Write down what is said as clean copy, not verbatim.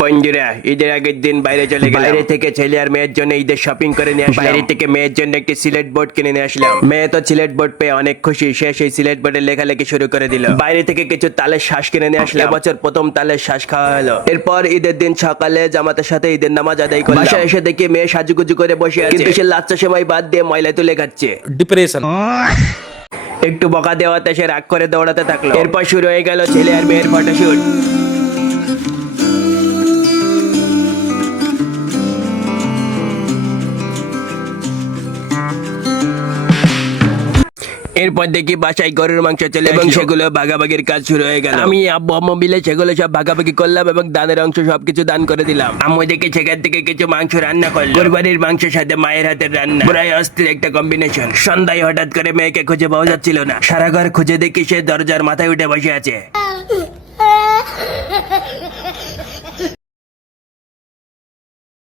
বন্ধুরা, ঈদের আগের দিন বাইরে চলে গেলাম। বাইরে থেকে ছেলে আর মেয়ের জন্য ঈদের শপিং করে নিয়ে আসলাম। বাইরে থেকে মেয়ের জন্য একটি সিলেট বোর্ড কিনে নিয়ে আসলাম। মেয়ে তো সিলেট বোর্ড পেয়ে অনেক খুশি, সে সেই সিলেট বোর্ডে লেখালেখি শুরু করে দিল। বাইরে থেকে কিছু তালের শ্বাস কিনে নিয়ে আসলাম। এবছর প্রথম তালের শ্বাস খাওয়া হলো। এরপর ঈদের দিন সকালে জামাতের সাথে ঈদের নামাজ আদায় করলাম। বাসায় এসে দেখি মেয়ে সাজুগুজু করে বসে আছে, কিন্তু সে লাচ্চা সেমাই বাদ দিয়ে ময়লা তুলে খাচ্ছে। ডিপ্রেশন। একটু বকা দেওয়াতে সে রাগ করে দৌড়াতে থাকলো। এরপর শুরু হয়ে গেল ছেলে আর মেয়ের ফটোশুট। এরপর দেখি বাসায় গরুর মাংস চলে এবং সেগুলো ভাগাভাগির কাজ শুরু হয়ে গেল। আমি আব্বু আম্মু মিলে সেগুলো সব ভাগাভাগি করলাম এবং দানের অংশ সবকিছু দান করে দিলাম। আম্মু দেখে সেখান থেকে কিছু মাংস রান্না করলো। কোরবানির মাংসের সাথে মায়ের হাতের রান্না, প্রায় অস্থির একটা কম্বিনেশন। সন্ধ্যায় হঠাৎ করে মেয়েকে খুঁজে পাওয়া যাচ্ছিল না। সারা ঘর খুঁজে দেখি সে দরজার মাথায় উঠে বসে আছে।